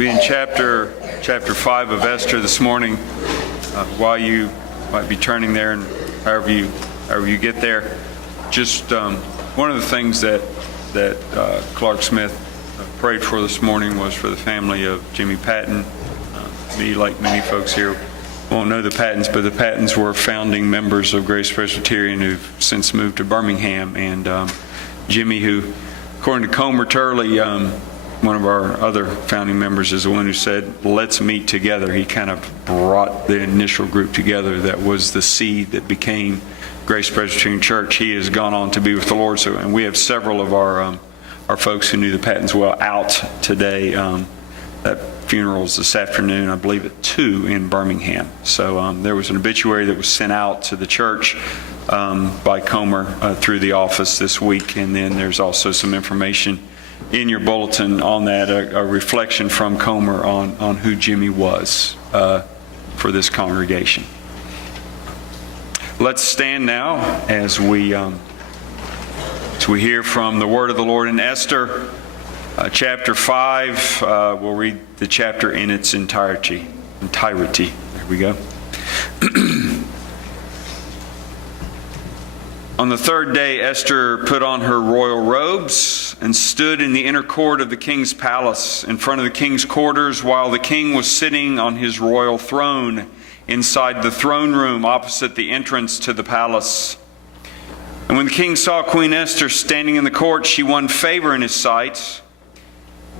Be in chapter 5 of Esther this morning. While you might be turning there, and however you get there, just one of the things that Clark Smith prayed for this morning was for the family of Jimmy Patton. Me, like many folks here, won't know the Pattons, but the Pattons were founding members of Grace Presbyterian who've since moved to Birmingham. And Jimmy, who, according to Comer Turley, one of our other founding members, is the one who said, "Let's meet together." He kind of brought the initial group together that was the seed that became Grace Presbyterian Church. He has gone on to be with the Lord. And we have several of our folks who knew the Pattons well out today. That funeral is this afternoon, I believe at 2 in Birmingham. So there was an obituary that was sent out to the church by Comer through the office this week. And then there's also some information in your bulletin on that, a reflection from Comer on who Jimmy was for this congregation. Let's stand now as we hear from the word of the Lord in Esther, chapter 5. We'll read the chapter in its entirety. There we go. On the third day, Esther put on her royal robes and stood in the inner court of the king's palace in front of the king's quarters while the king was sitting on his royal throne inside the throne room opposite the entrance to the palace. And when the king saw Queen Esther standing in the court, she won favor in his sight.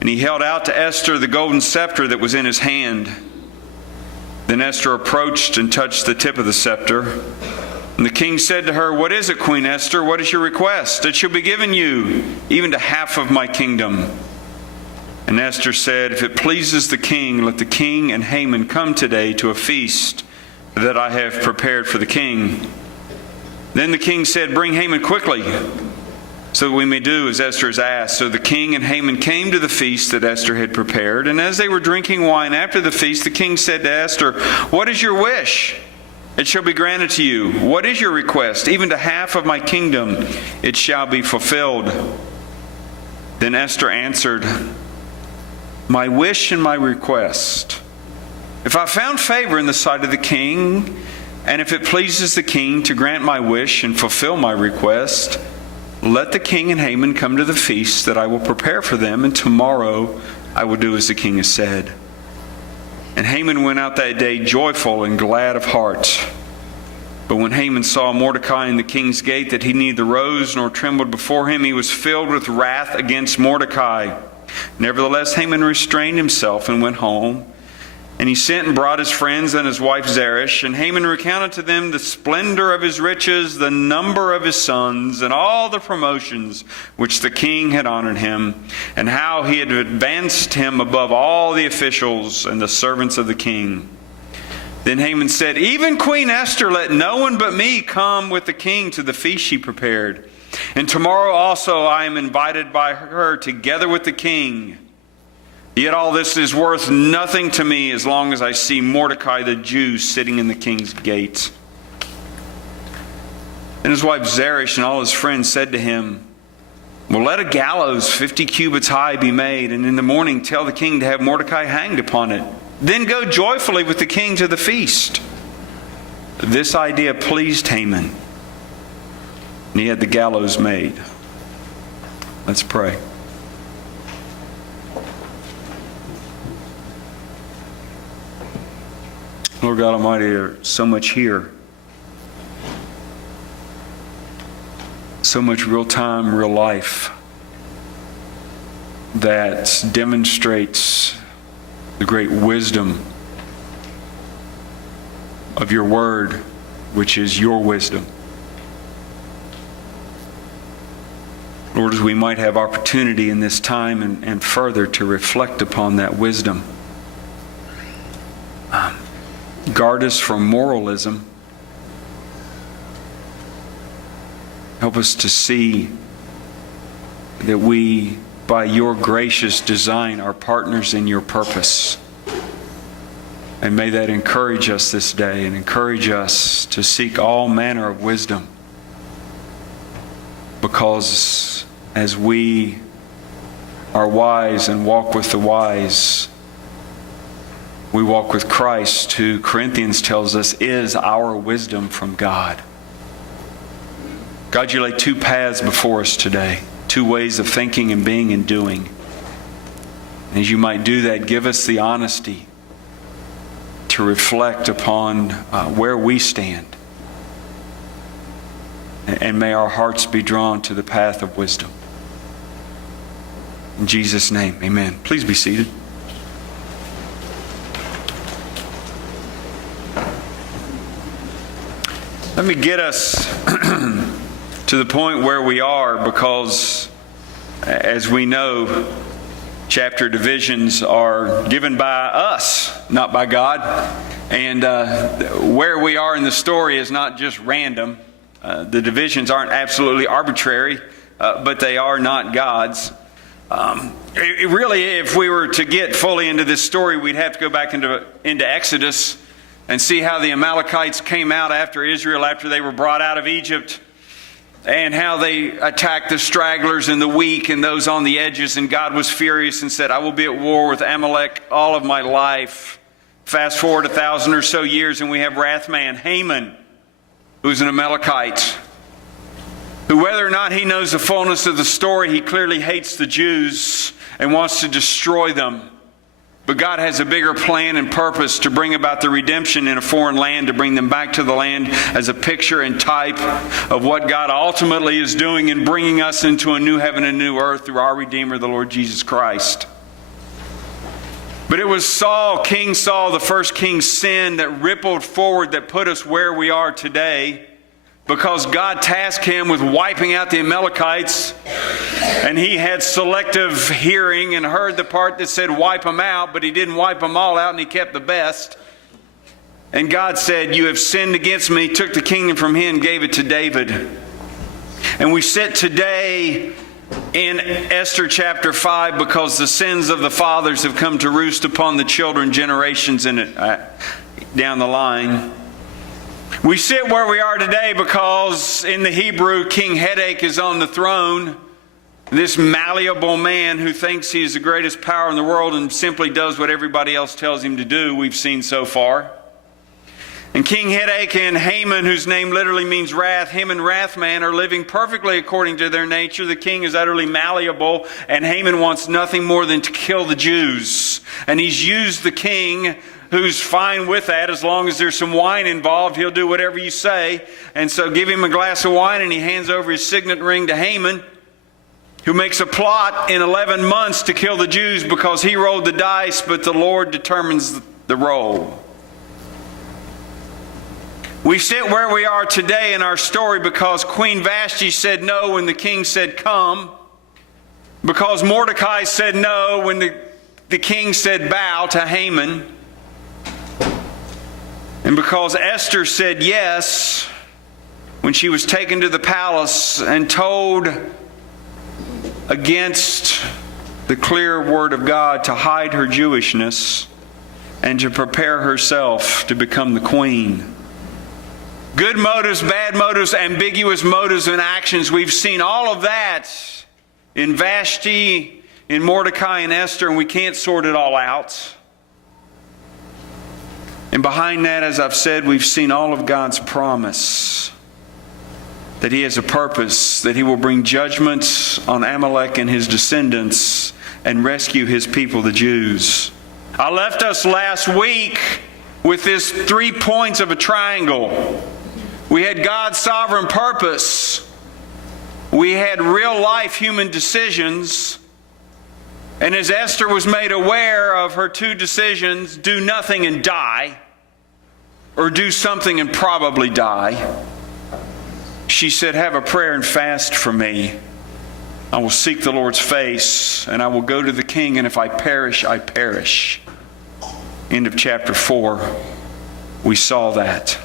And he held out to Esther the golden scepter that was in his hand. Then Esther approached and touched the tip of the scepter. And the king said to her, "What is it, Queen Esther? What is your request? It shall be given you, even to half of my kingdom." And Esther said, "If it pleases the king, let the king and Haman come today to a feast that I have prepared for the king." Then the king said, "Bring Haman quickly, so that we may do as Esther has asked." So the king and Haman came to the feast that Esther had prepared. And as they were drinking wine after the feast, the king said to Esther, "What is your wish? It shall be granted to you. What is your request? Even to half of my kingdom it shall be fulfilled." Then Esther answered, "My wish and my request. If I found favor in the sight of the king, and if it pleases the king to grant my wish and fulfill my request, let the king and Haman come to the feast that I will prepare for them, and tomorrow I will do as the king has said." And Haman went out that day joyful and glad of heart. But when Haman saw Mordecai in the king's gate, that he neither rose nor trembled before him, he was filled with wrath against Mordecai. Nevertheless, Haman restrained himself and went home. And he sent and brought his friends and his wife Zeresh. And Haman recounted to them the splendor of his riches, the number of his sons, and all the promotions which the king had honored him, and how he had advanced him above all the officials and the servants of the king. Then Haman said, "Even Queen Esther, let no one but me come with the king to the feast she prepared. And tomorrow also I am invited by her together with the king. Yet all this is worth nothing to me as long as I see Mordecai the Jew sitting in the king's gate." And his wife Zeresh and all his friends said to him, "Well, let a gallows 50 cubits high be made, and in the morning tell the king to have Mordecai hanged upon it. Then go joyfully with the king to the feast." This idea pleased Haman, and he had the gallows made. Let's pray. Lord God Almighty, there's so much here. So much real time, real life that demonstrates the great wisdom of your word, which is your wisdom. Lord, as we might have opportunity in this time and further to reflect upon that wisdom, guard us from moralism. Help us to see that we, by your gracious design, are partners in your purpose. And may that encourage us this day and encourage us to seek all manner of wisdom. Because as we are wise and walk with the wise, We walk with Christ, who Corinthians tells us is our wisdom from God. God, you lay two paths before us today, two ways of thinking and being and doing. And as you might do that, give us the honesty to reflect upon where we stand. And may our hearts be drawn to the path of wisdom. In Jesus' name, amen. Please be seated. Let me get us to the point where we are, because as we know, chapter divisions are given by us, not by God. And where we are in the story is not just random. The divisions aren't absolutely arbitrary, but they are not God's. Really, if we were to get fully into this story, we'd have to go back into Exodus and see how the Amalekites came out after Israel, after they were brought out of Egypt, and how they attacked the stragglers and the weak and those on the edges. And God was furious and said, I will be at war with Amalek all of my life. Fast forward 1,000 or so years, and we have Wrathman, Haman, who's an Amalekite, who, whether or not he knows the fullness of the story, he clearly hates the Jews and wants to destroy them. But God has a bigger plan and purpose to bring about the redemption in a foreign land, to bring them back to the land as a picture and type of what God ultimately is doing in bringing us into a new heaven and new earth through our Redeemer, the Lord Jesus Christ. But it was Saul, King Saul, the first king's sin that rippled forward, that put us where we are today, because God tasked him with wiping out the Amalekites, and he had selective hearing and heard the part that said wipe them out, but he didn't wipe them all out, and he kept the best. And God said, you have sinned against me, took the kingdom from him and gave it to David. And we sit today in Esther chapter 5 because the sins of the fathers have come to roost upon the children generations in it down the line. We sit where we are today because in the Hebrew, King Headache is on the throne. This malleable man who thinks he is the greatest power in the world and simply does what everybody else tells him to do, we've seen so far. And King Headache and Haman, whose name literally means wrath, him and Wrathman are living perfectly according to their nature. The king is utterly malleable, and Haman wants nothing more than to kill the Jews. And he's used the king, who's fine with that as long as there's some wine involved. He'll do whatever you say. And so give him a glass of wine, and he hands over his signet ring to Haman, who makes a plot in 11 months to kill the Jews because he rolled the dice, but the Lord determines the roll. We sit where we are today in our story because Queen Vashti said no when the king said come, because Mordecai said no when the king said bow to Haman, and because Esther said yes when she was taken to the palace and told against the clear word of God to hide her Jewishness and to prepare herself to become the queen. Good motives, bad motives, ambiguous motives and actions. We've seen all of that in Vashti, in Mordecai and Esther, and we can't sort it all out. And behind that, as I've said, we've seen all of God's promise that He has a purpose, that He will bring judgment on Amalek and his descendants and rescue His people, the Jews. I left us last week with this 3 points of a triangle. We had God's sovereign purpose. We had real life human decisions. And as Esther was made aware of her two decisions, do nothing and die, or do something and probably die, she said, have a prayer and fast for me. I will seek the Lord's face, and I will go to the king, and if I perish, I perish. End of chapter 4. We saw that.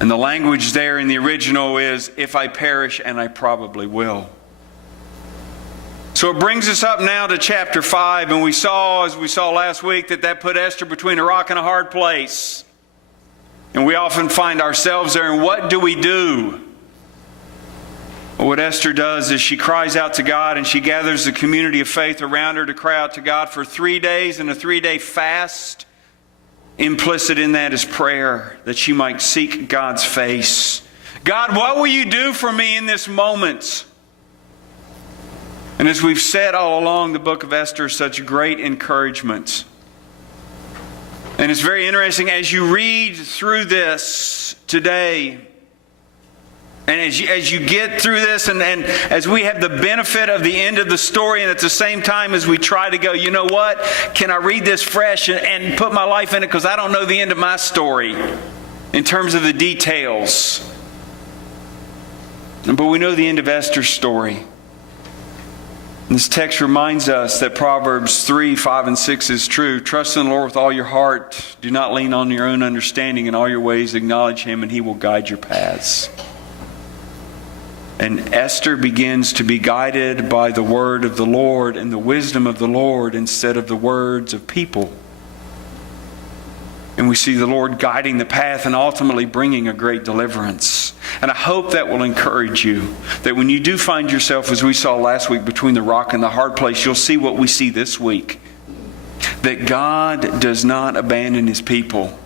And the language there in the original is, if I perish, and I probably will. So it brings us up now to chapter 5, and we saw, as we saw last week, that put Esther between a rock and a hard place. And we often find ourselves there, and what do we do? What Esther does is she cries out to God, and she gathers the community of faith around her to cry out to God for 3 days and a 3-day fast. Implicit in that is prayer, that she might seek God's face. God, what will you do for me in this moment? And as we've said all along, the book of Esther is such great encouragement. And it's very interesting as you read through this today, and as you get through this, and as we have the benefit of the end of the story, and at the same time as we try to go, you know what? Can I read this fresh and put my life in it? Because I don't know the end of my story in terms of the details. But we know the end of Esther's story. And this text reminds us that Proverbs 3, 5, and 6 is true. Trust in the Lord with all your heart. Do not lean on your own understanding. In all your ways acknowledge Him, and He will guide your paths. And Esther begins to be guided by the word of the Lord and the wisdom of the Lord instead of the words of people. And we see the Lord guiding the path and ultimately bringing a great deliverance. And I hope that will encourage you, that when you do find yourself, as we saw last week, between the rock and the hard place, you'll see what we see this week. That God does not abandon His people.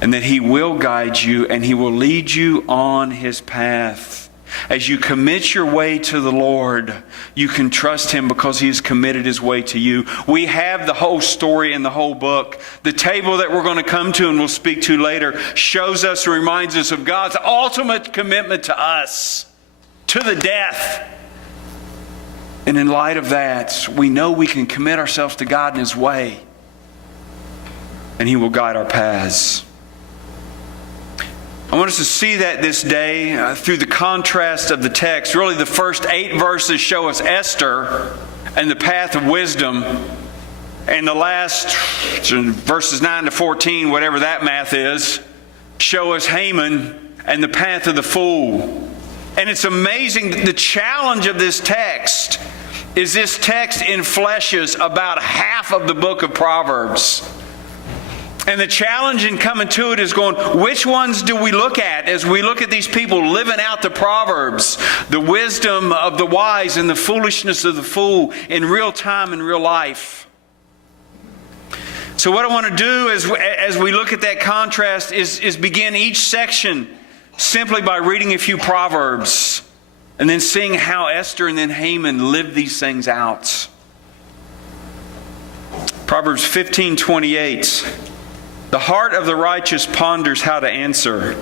And that He will guide you and He will lead you on His path. As you commit your way to the Lord, you can trust Him because He has committed His way to you. We have the whole story in the whole book. The table that we're going to come to and we'll speak to later shows us and reminds us of God's ultimate commitment to us, to the death. And in light of that, we know we can commit ourselves to God in His way, and He will guide our paths. I want us to see that this day through the contrast of the text. Really, the first 8 verses show us Esther and the path of wisdom. And the last verses 9 to 14, whatever that math is, show us Haman and the path of the fool. And it's amazing, the challenge of this text is this text enfleshes about half of the book of Proverbs. And the challenge in coming to it is going, which ones do we look at as we look at these people living out the Proverbs, the wisdom of the wise and the foolishness of the fool in real time, in real life? So what I want to do as we look at that contrast is begin each section simply by reading a few Proverbs and then seeing how Esther and then Haman lived these things out. Proverbs 15:28. The heart of the righteous ponders how to answer,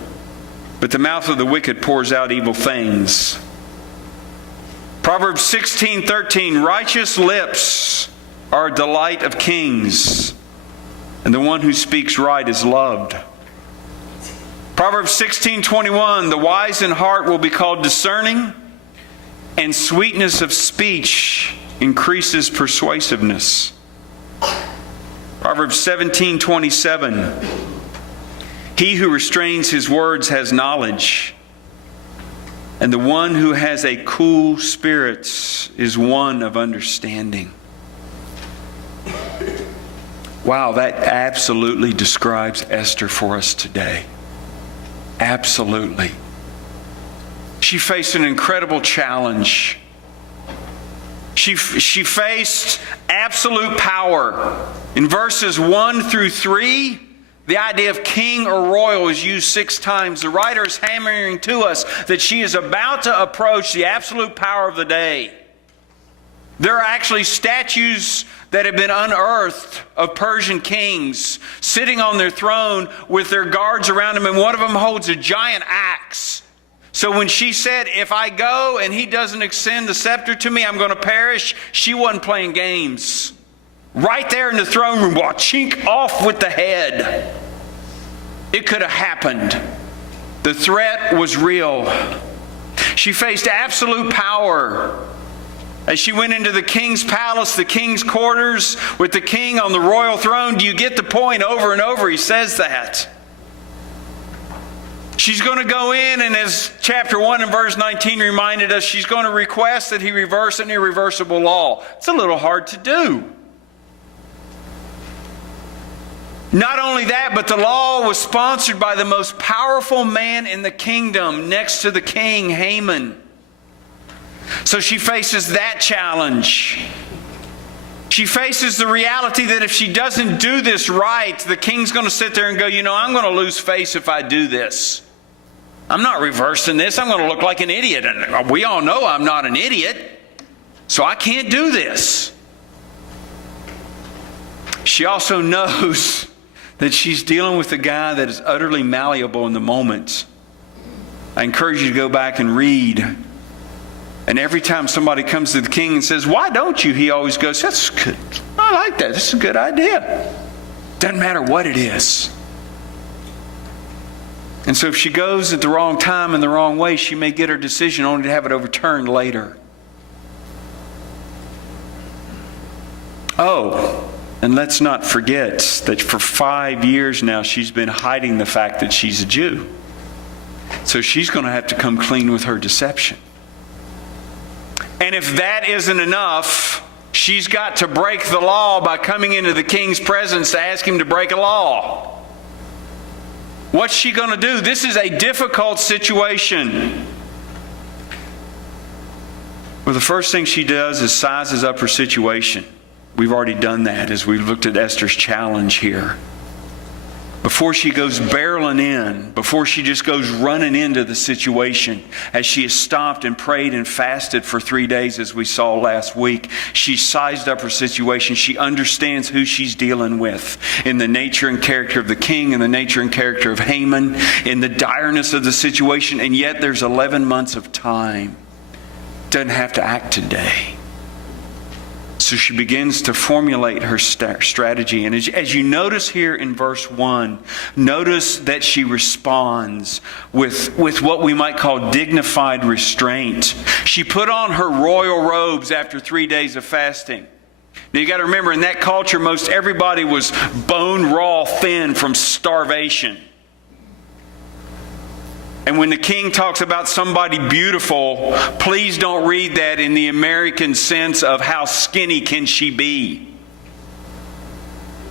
but the mouth of the wicked pours out evil things. Proverbs 16:13. Righteous lips are a delight of kings, and the one who speaks right is loved. Proverbs 16:21. The wise in heart will be called discerning, and sweetness of speech increases persuasiveness. Proverbs 17:27. He who restrains his words has knowledge, and the one who has a cool spirit is one of understanding. Wow, that absolutely describes Esther for us today. Absolutely. She faced an incredible challenge. She faced absolute power. In verses 1 through 3, the idea of king or royal is used 6 times. The writer is hammering to us that she is about to approach the absolute power of the day. There are actually statues that have been unearthed of Persian kings sitting on their throne with their guards around them, and one of them holds a giant axe. So when she said, if I go and he doesn't extend the scepter to me, I'm going to perish, she wasn't playing games. Right there in the throne room, chink off with the head. It could have happened. The threat was real. She faced absolute power. As she went into the king's palace, the king's quarters, with the king on the royal throne. Do you get the point? Over and over he says that. She's going to go in, and as chapter 1 and verse 19 reminded us, she's going to request that he reverse an irreversible law. It's a little hard to do. Not only that, but the law was sponsored by the most powerful man in the kingdom next to the king, Haman. So she faces that challenge. She faces the reality that if she doesn't do this right, the king's going to sit there and go, I'm going to lose face if I do this. I'm not reversing this. I'm going to look like an idiot. And we all know I'm not an idiot. So I can't do this. She also knows that she's dealing with a guy that is utterly malleable in the moment. I encourage you to go back and read. And every time somebody comes to the king and says, why don't you? He always goes, that's good. I like that. This is a good idea. Doesn't matter what it is. And so if she goes at the wrong time and the wrong way, she may get her decision only to have it overturned later. Oh, and let's not forget that for 5 years now she's been hiding the fact that she's a Jew. So she's going to have to come clean with her deception. And if that isn't enough, she's got to break the law by coming into the king's presence to ask him to break a law. What's she going to do? This is a difficult situation. Well, the first thing she does is sizes up her situation. We've already done that as we looked at Esther's challenge here. Before she goes barreling in, before she just goes running into the situation, as she has stopped and prayed and fasted for 3 days as we saw last week, she sized up her situation. She understands who she's dealing with in the nature and character of the king, in the nature and character of Haman, in the direness of the situation, and yet there's 11 months of time. Doesn't have to act today. So she begins to formulate her strategy. And as you notice here in verse 1, notice that she responds with what we might call dignified restraint. She put on her royal robes after 3 days of fasting. Now you got to remember, in that culture, most everybody was bone raw thin from starvation. And when the king talks about somebody beautiful, please don't read that in the American sense of how skinny can she be.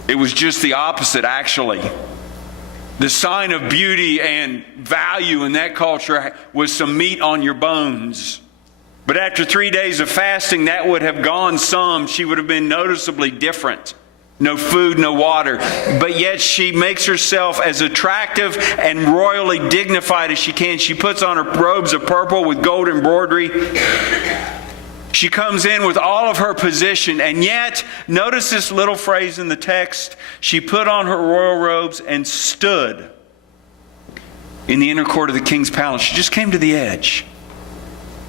It was just the opposite, actually. The sign of beauty and value in that culture was some meat on your bones. But after 3 days of fasting, that would have gone some. She would have been noticeably different. No food, no water. But yet she makes herself as attractive and royally dignified as she can. She puts on her robes of purple with gold embroidery. She comes in with all of her position. And yet, notice this little phrase in the text. She put on her royal robes and stood in the inner court of the king's palace. She just came to the edge.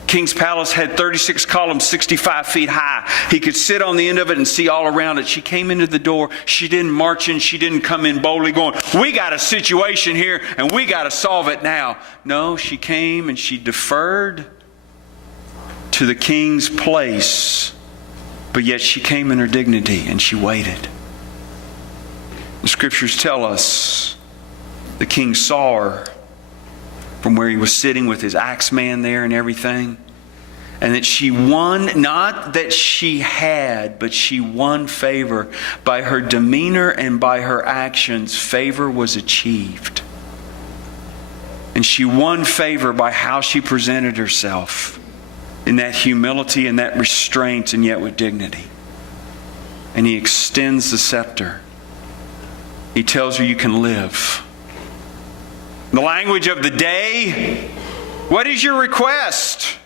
King's palace had 36 columns, 65 feet high. He could sit on the end of it and see all around it. She came into the door. She didn't march in. She didn't come in boldly going, we got a situation here and we got to solve it now. No, she came and she deferred to the king's place. But yet she came in her dignity and she waited. The scriptures tell us the king saw her from where he was sitting with his axe man there and everything. And that she won, not that she had, but she won favor. By her demeanor and by her actions, favor was achieved. And she won favor by how she presented herself in that humility and that restraint, and yet with dignity. And he extends the scepter. He tells her you can live. The language of the day, what is your request?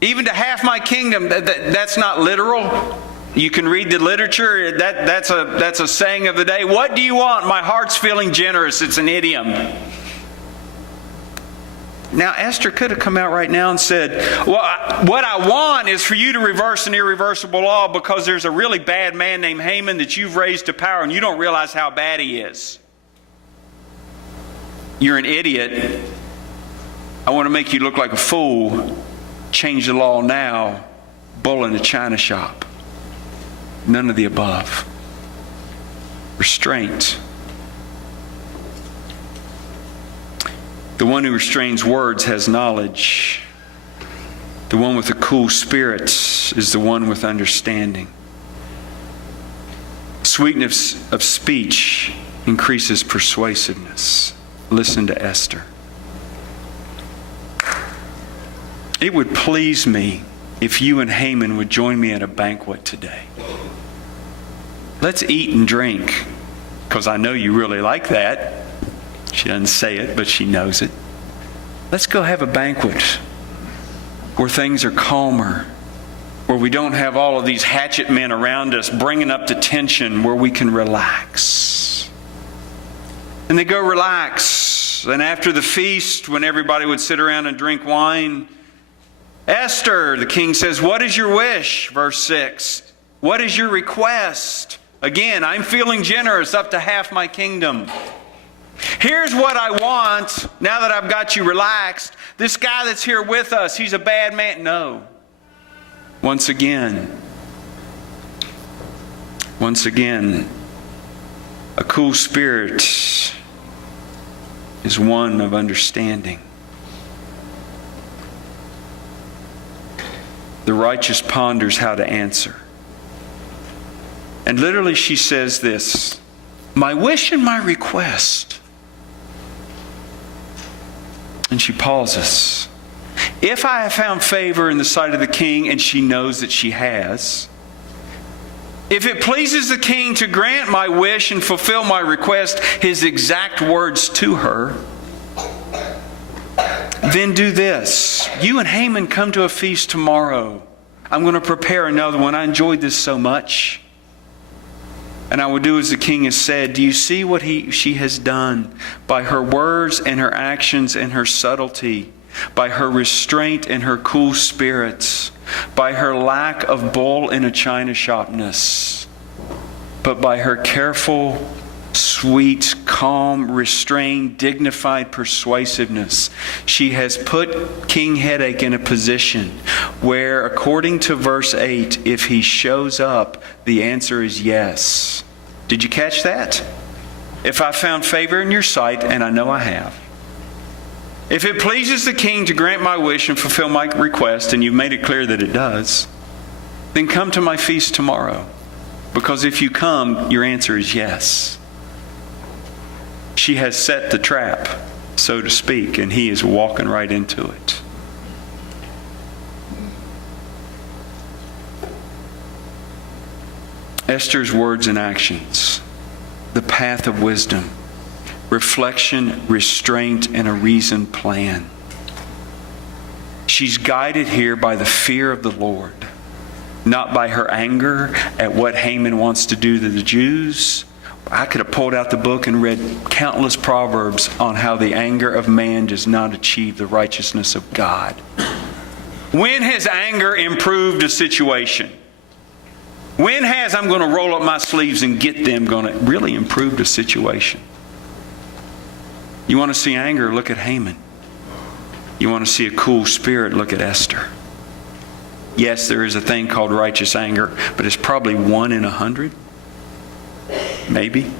Even to half my kingdom, that's not literal. You can read the literature, that's a saying of the day. What do you want? My heart's feeling generous. It's an idiom. Now, Esther could have come out right now and said, well, what I want is for you to reverse an irreversible law because there's a really bad man named Haman that you've raised to power and you don't realize how bad he is. You're an idiot. I want to make you look like a fool. Change the law now. Bull in a china shop. None of the above. Restraint. The one who restrains words has knowledge. The one with a cool spirit is the one with understanding. Sweetness of speech increases persuasiveness. Listen to Esther. It would please me if you and Haman would join me at a banquet today. Let's eat and drink, because I know you really like that. She doesn't say it, but she knows it. Let's go have a banquet where things are calmer, where we don't have all of these hatchet men around us bringing up the tension, where we can relax. And they go relax. And after the feast, when everybody would sit around and drink wine, Esther, the king says, what is your wish? Verse 6. What is your request? Again, I'm feeling generous, up to half my kingdom. Here's what I want, now that I've got you relaxed. This guy that's here with us, he's a bad man. No. Once again, a cool spirit is one of understanding. The righteous ponders how to answer. And literally she says this, my wish and my request. And she pauses. If I have found favor in the sight of the king, and she knows that she has, if it pleases the king to grant my wish and fulfill my request, his exact words to her, then do this. You and Haman come to a feast tomorrow. I'm going to prepare another one. I enjoyed this so much. And I will do as the king has said. Do you see what she has done? By her words and her actions and her subtlety, by her restraint and her cool spirits, by her lack of bull in a china shopness, but by her careful, sweet, calm, restrained, dignified persuasiveness, she has put King Headache in a position where, according to verse 8, if he shows up, the answer is yes. Did you catch that? If I found favor in your sight, and I know I have. If it pleases the king to grant my wish and fulfill my request, and you've made it clear that it does, then come to my feast tomorrow. Because if you come, your answer is yes. She has set the trap, so to speak, and he is walking right into it. Esther's words and actions, the path of wisdom, reflection, restraint, and a reasoned plan. She's guided here by the fear of the Lord, not by her anger at what Haman wants to do to the Jews. I could have pulled out the book and read countless proverbs on how the anger of man does not achieve the righteousness of God. When has anger improved a situation? When has I'm going to roll up my sleeves and get them going to really improve the situation? You want to see anger? Look at Haman. You want to see a cool spirit? Look at Esther. Yes, there is a thing called righteous anger, but it's probably 1 in 100. Maybe,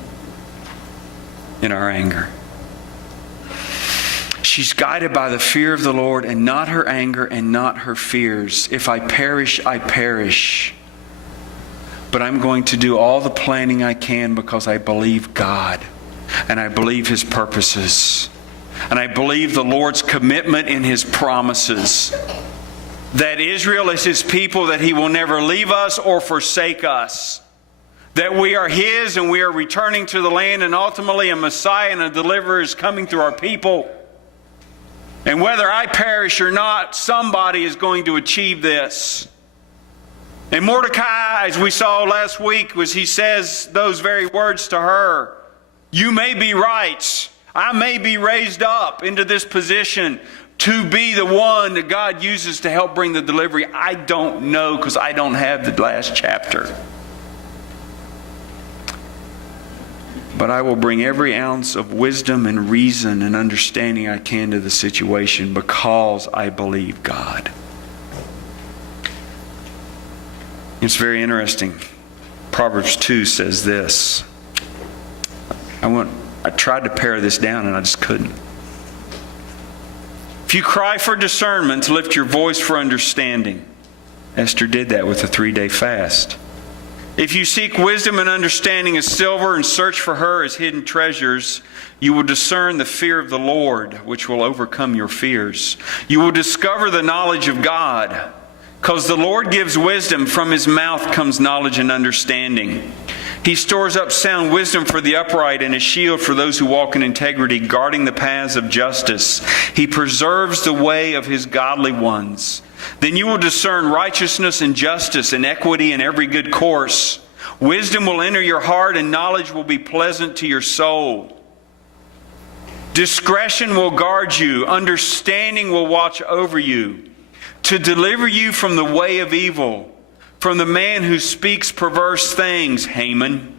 in our anger. She's guided by the fear of the Lord and not her anger and not her fears. If I perish, I perish. But I'm going to do all the planning I can because I believe God and I believe His purposes. And I believe the Lord's commitment in His promises. That Israel is His people, that He will never leave us or forsake us. That we are His and we are returning to the land, and ultimately a Messiah and a deliverer is coming through our people. And whether I perish or not, somebody is going to achieve this. And Mordecai, as we saw last week, he says those very words to her. You may be right. I may be raised up into this position to be the one that God uses to help bring the delivery. I don't know, because I don't have the last chapter. But I will bring every ounce of wisdom and reason and understanding I can to the situation because I believe God. It's very interesting. Proverbs 2 says this. I tried to pare this down and I just couldn't. If you cry for discernment, lift your voice for understanding. Esther did that with a 3-day fast. If you seek wisdom and understanding as silver and search for her as hidden treasures, you will discern the fear of the Lord, which will overcome your fears. You will discover the knowledge of God. Because the Lord gives wisdom, from his mouth comes knowledge and understanding. He stores up sound wisdom for the upright and a shield for those who walk in integrity, guarding the paths of justice. He preserves the way of his godly ones. Then you will discern righteousness and justice and equity in every good course. Wisdom will enter your heart and knowledge will be pleasant to your soul. Discretion will guard you. Understanding will watch over you, to deliver you from the way of evil, from the man who speaks perverse things, Haman,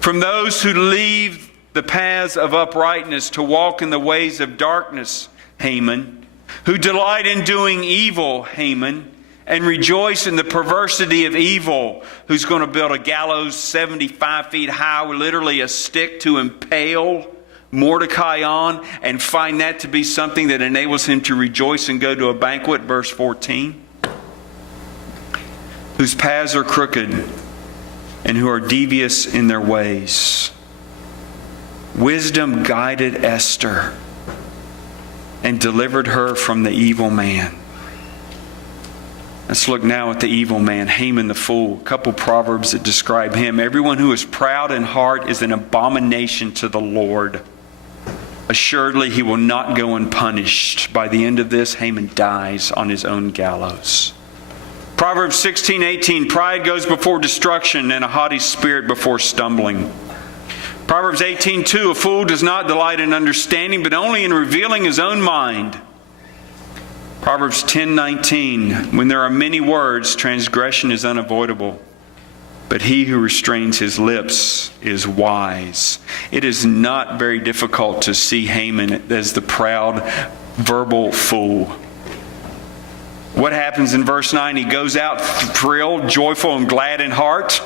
from those who leave the paths of uprightness to walk in the ways of darkness, Haman, who delight in doing evil, Haman, and rejoice in the perversity of evil, who's going to build a gallows 75 feet high with literally a stick to impale Mordecai on, and find that to be something that enables him to rejoice and go to a banquet, verse 14. Whose paths are crooked and who are devious in their ways. Wisdom guided Esther and delivered her from the evil man. Let's look now at the evil man, Haman the fool. A couple proverbs that describe him. Everyone who is proud in heart is an abomination to the Lord. Assuredly, he will not go unpunished. By the end of this, Haman dies on his own gallows. Proverbs 16:18, pride goes before destruction and a haughty spirit before stumbling. Proverbs 18:2, a fool does not delight in understanding, but only in revealing his own mind. Proverbs 10:19, when there are many words, transgression is unavoidable, but he who restrains his lips is wise. It is not very difficult to see Haman as the proud, verbal fool. What happens in verse 9? He goes out thrilled, joyful, and glad in heart.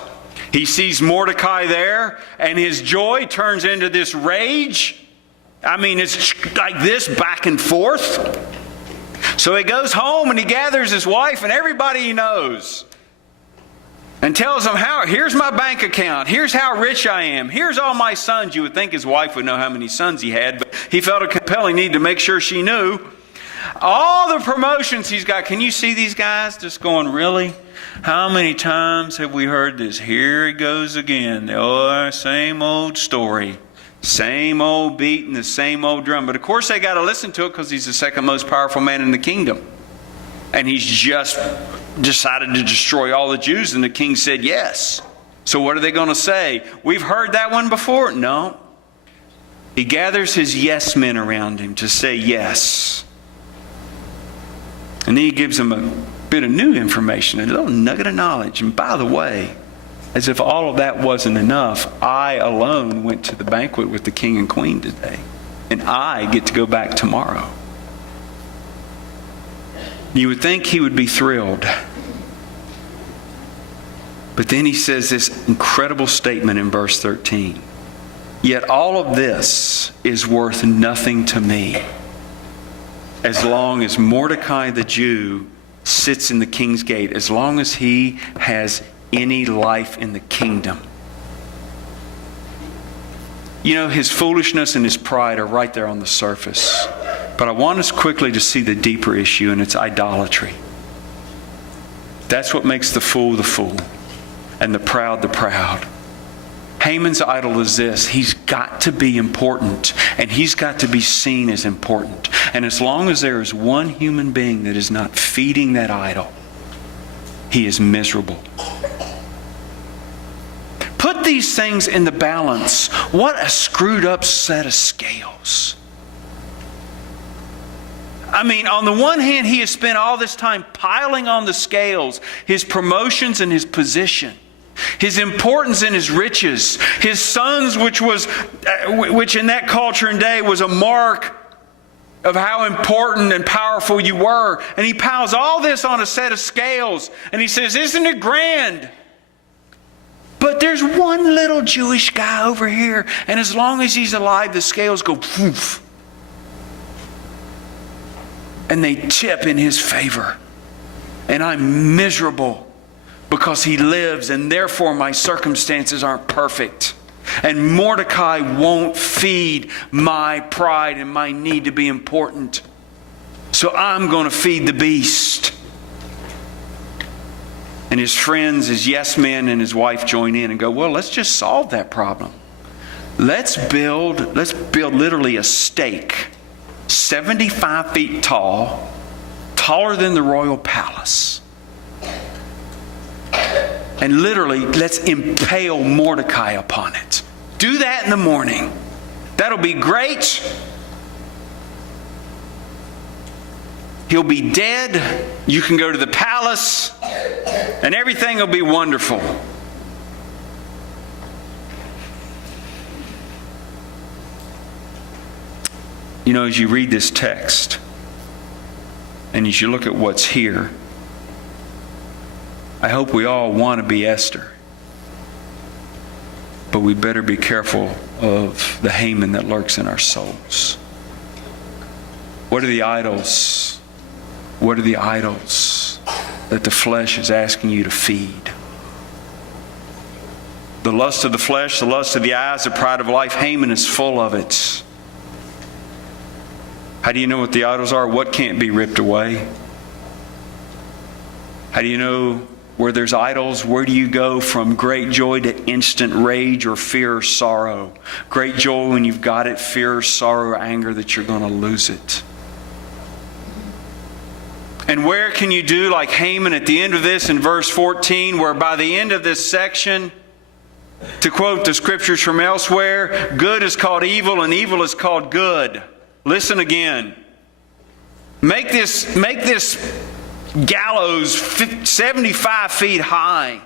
He sees Mordecai there, and his joy turns into this rage. I mean, it's like this back and forth. So he goes home and he gathers his wife and everybody he knows and tells them, here's my bank account. Here's how rich I am. Here's all my sons. You would think his wife would know how many sons he had, but he felt a compelling need to make sure she knew. All the promotions he's got. Can you see these guys just going, really? How many times have we heard this? Here he goes again. The same old story. Same old beat and the same old drum. But of course they got to listen to it because he's the second most powerful man in the kingdom. And he's just decided to destroy all the Jews. And the king said yes. So what are they going to say? We've heard that one before. No. He gathers his yes men around him to say yes. And then he gives them a bit of new information, a little nugget of knowledge. And by the way, as if all of that wasn't enough, I alone went to the banquet with the king and queen today. And I get to go back tomorrow. You would think he would be thrilled. But then he says this incredible statement in verse 13. Yet all of this is worth nothing to me, as long as Mordecai the Jew sits in the king's gate, as long as he has any life in the kingdom. You know, his foolishness and his pride are right there on the surface. But I want us quickly to see the deeper issue, and it's idolatry. That's what makes the fool and the proud the proud. Haman's idol is this. He's got to be important, and he's got to be seen as important. And as long as there is one human being that is not feeding that idol, he is miserable. Put these things in the balance. What a screwed up set of scales. I mean, on the one hand, he has spent all this time piling on the scales his promotions and his position, his importance and his riches, his sons, which in that culture and day was a mark of how important and powerful you were. And he piles all this on a set of scales. And he says, isn't it grand? But there's one little Jewish guy over here. And as long as he's alive, the scales go poof. And they tip in his favor. And I'm miserable because he lives, and therefore my circumstances aren't perfect. And Mordecai won't feed my pride and my need to be important. So I'm going to feed the beast. And his friends, his yes men and his wife join in and go, well, let's just solve that problem. Let's build literally a stake 75 feet tall, taller than the royal palace. And literally, let's impale Mordecai upon it. Do that in the morning. That'll be great. He'll be dead. You can go to the palace, and everything will be wonderful. You know, as you read this text, and as you look at what's here, I hope we all want to be Esther. But we better be careful of the Haman that lurks in our souls. What are the idols? What are the idols that the flesh is asking you to feed? The lust of the flesh, the lust of the eyes, the pride of life. Haman is full of it. How do you know what the idols are? What can't be ripped away? How do you know where there's idols? Where do you go from great joy to instant rage or fear or sorrow? Great joy when you've got it, fear, sorrow, anger that you're going to lose it. And where can you do like Haman at the end of this in verse 14, where by the end of this section, to quote the scriptures from elsewhere, good is called evil and evil is called good. Listen again. Make this gallows 75 feet high.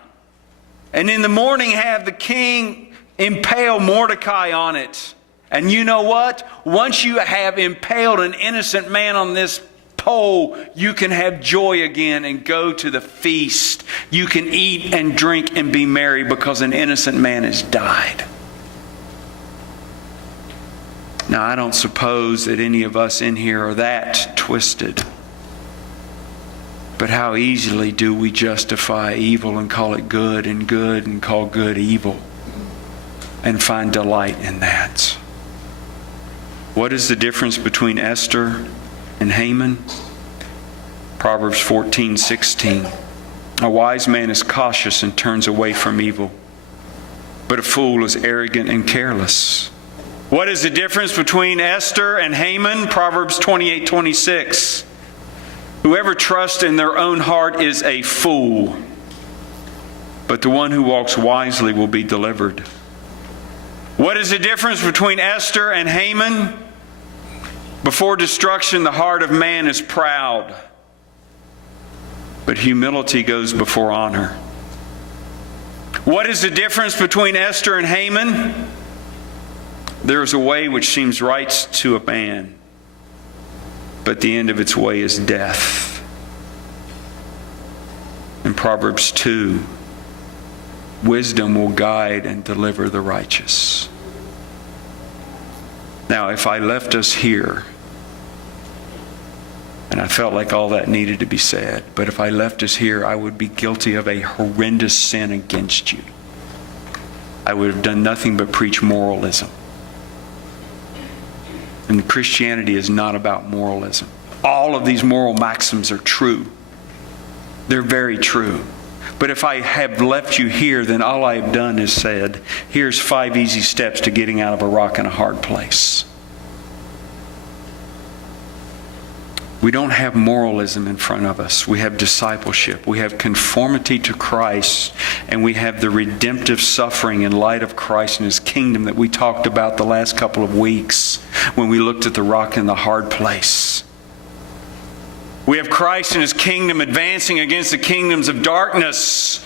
And in the morning have the king impale Mordecai on it. And you know what? Once you have impaled an innocent man on this pole, you can have joy again and go to the feast. You can eat and drink and be merry because an innocent man has died. Now, I don't suppose that any of us in here are that twisted. But how easily do we justify evil and call it good and call good evil and find delight in that? What is the difference between Esther and Haman? Proverbs 14:16. A wise man is cautious and turns away from evil, but a fool is arrogant and careless. What is the difference between Esther and Haman? Proverbs 28:26. Whoever trusts in their own heart is a fool, but the one who walks wisely will be delivered. What is the difference between Esther and Haman? Before destruction, the heart of man is proud, but humility goes before honor. What is the difference between Esther and Haman? There is a way which seems right to a man, but the end of its way is death. In Proverbs 2, wisdom will guide and deliver the righteous. Now, if I left us here, and I felt like all that needed to be said, but if I left us here, I would be guilty of a horrendous sin against you. I would have done nothing but preach moralism. And Christianity is not about moralism. All of these moral maxims are true. They're very true. But if I have left you here, then all I have done is said, here's 5 easy steps to getting out of a rock and a hard place. We don't have moralism in front of us. We have discipleship. We have conformity to Christ. And we have the redemptive suffering in light of Christ and His kingdom that we talked about the last couple of weeks when we looked at the rock and the hard place. We have Christ and His kingdom advancing against the kingdoms of darkness,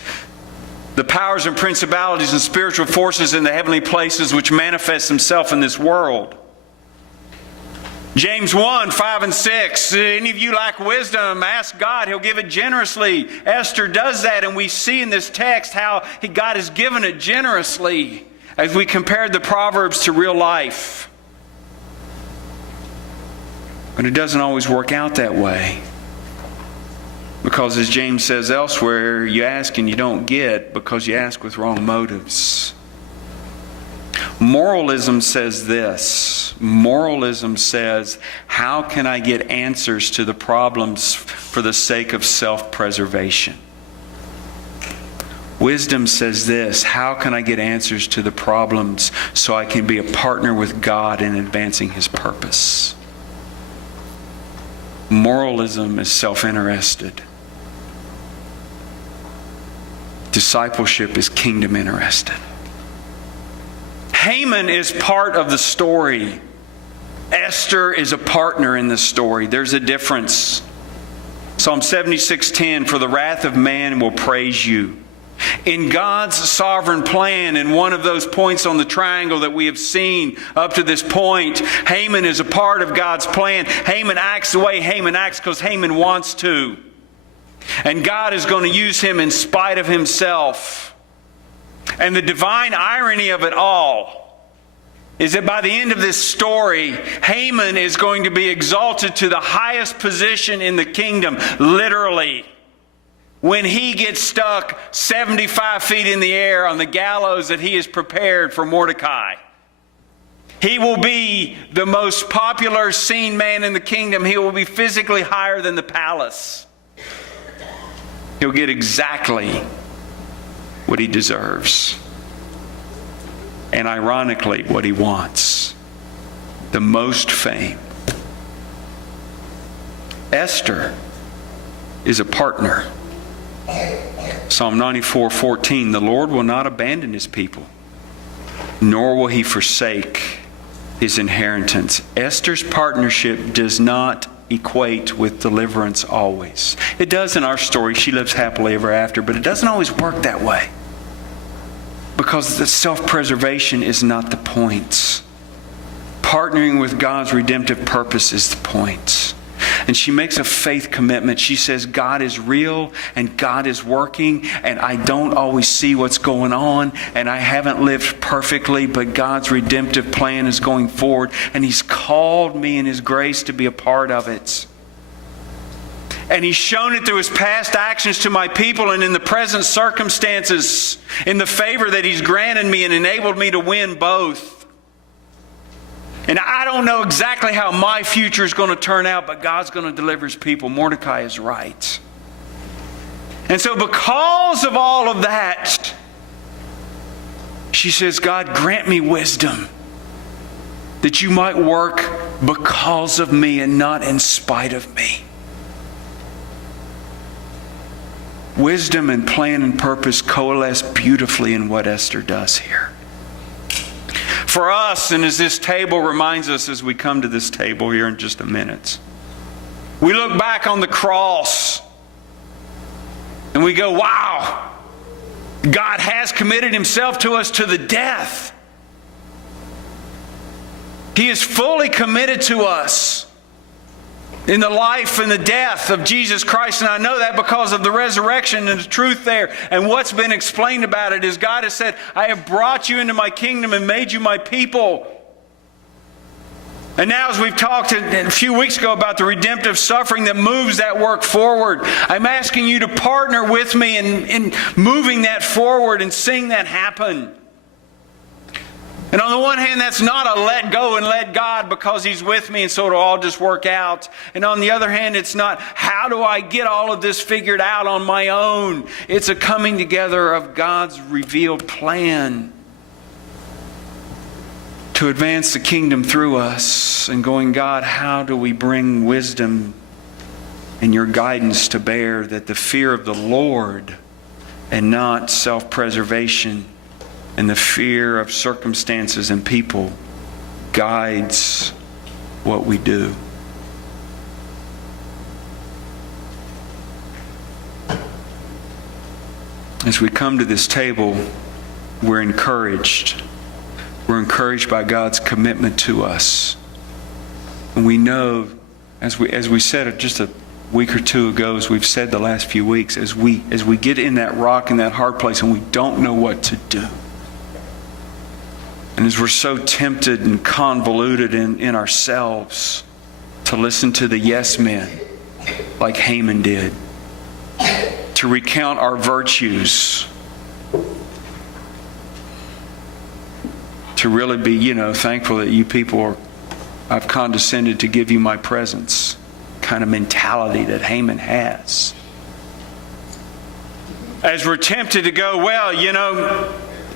the powers and principalities and spiritual forces in the heavenly places which manifest Himself in this world. James 1, 5 and 6. Any of you lack wisdom, ask God. He'll give it generously. Esther does that, and we see in this text how God has given it generously as we compared the Proverbs to real life. But it doesn't always work out that way. Because as James says elsewhere, you ask and you don't get because you ask with wrong motives. Moralism says this. Moralism says, how can I get answers to the problems for the sake of self-preservation? Wisdom says this: how can I get answers to the problems so I can be a partner with God in advancing His purpose? Moralism is self-interested. Discipleship is kingdom interested. Haman is part of the story. Esther is a partner in the story. There's a difference. Psalm 76:10, for the wrath of man will praise you. In God's sovereign plan, in one of those points on the triangle that we have seen up to this point, Haman is a part of God's plan. Haman acts the way Haman acts because Haman wants to. And God is going to use him in spite of himself. And the divine irony of it all is that by the end of this story, Haman is going to be exalted to the highest position in the kingdom, literally, when he gets stuck 75 feet in the air on the gallows that he has prepared for Mordecai. He will be the most popular seen man in the kingdom. He will be physically higher than the palace. He'll get exactly what he deserves. And ironically, what he wants. The most fame. Esther is a partner. Psalm 94:14, the Lord will not abandon His people, nor will He forsake His inheritance. Esther's partnership does not equate with deliverance always. It does in our story. She lives happily ever after, but it doesn't always work that way. Because the self-preservation is not the point. Partnering with God's redemptive purpose is the point. And she makes a faith commitment. She says, God is real and God is working, and I don't always see what's going on, and I haven't lived perfectly, but God's redemptive plan is going forward, and He's called me in His grace to be a part of it. And He's shown it through His past actions to my people and in the present circumstances, in the favor that He's granted me and enabled me to win both. And I don't know exactly how my future is going to turn out, but God's going to deliver His people. Mordecai is right. And so because of all of that, she says, God, grant me wisdom that you might work because of me and not in spite of me. Wisdom and plan and purpose coalesce beautifully in what Esther does here. For us, and as this table reminds us as we come to this table here in just a minute, we look back on the cross and we go, wow, God has committed Himself to us to the death. He is fully committed to us in the life and the death of Jesus Christ. And I know that because of the resurrection and the truth there. And what's been explained about it is God has said, I have brought you into my kingdom and made you my people. And now, as we've talked a few weeks ago about the redemptive suffering that moves that work forward, I'm asking you to partner with me in moving that forward and seeing that happen. And on the one hand, that's not a let go and let God because He's with me and so it'll all just work out. And on the other hand, it's not how do I get all of this figured out on my own. It's a coming together of God's revealed plan to advance the kingdom through us, and going, God, how do we bring wisdom and your guidance to bear, that the fear of the Lord and not self-preservation and the fear of circumstances and people guides what we do. As we come to this table, we're encouraged. We're encouraged by God's commitment to us. And we know, as we said just a week or two ago, as we've said the last few weeks, as we get in that rock, in that hard place, and we don't know what to do, and as we're so tempted and convoluted in ourselves to listen to the yes men like Haman did, to recount our virtues, to really be, thankful that you people I've condescended to give you my presence kind of mentality that Haman has. as we're tempted to go, well,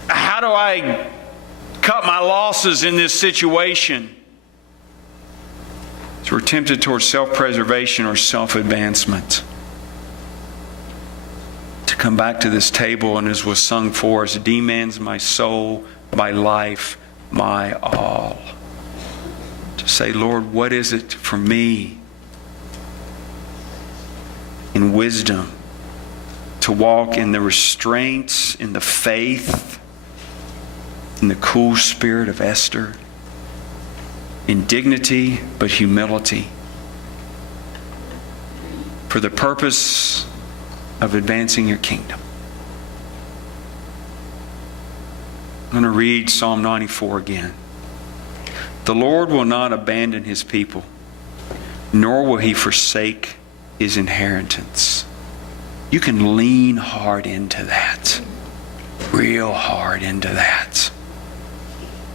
how do I cut my losses in this situation? As we're tempted towards self-preservation or self-advancement, to come back to this table, and as was sung for us, demands my soul, my life, my all. To say, Lord, what is it for me in wisdom to walk in the restraints, in the faith, in the cool spirit of Esther, in dignity but humility, for the purpose of advancing your kingdom. I'm going to read Psalm 94 again. The Lord will not abandon His people, nor will He forsake His inheritance. You can lean hard into that, real hard into that.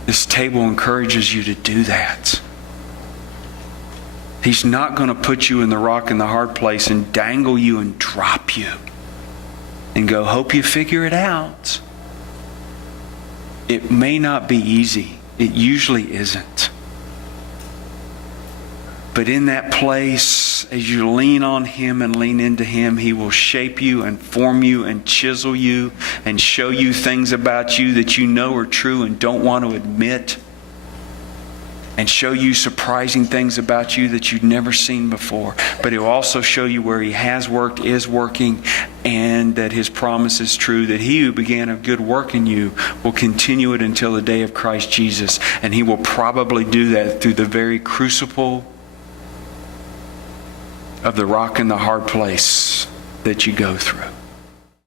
This table encourages you to do that. He's not going to put you in the rock and the hard place and dangle you and drop you and go, hope you figure it out. It may not be easy. It usually isn't. But in that place, as you lean on Him and lean into Him, He will shape you and form you and chisel you and show you things about you that you know are true and don't want to admit, and show you surprising things about you that you've never seen before. But He'll also show you where He has worked, is working, and that His promise is true, that He who began a good work in you will continue it until the day of Christ Jesus. And He will probably do that through the very crucible of the rock and the hard place that you go through.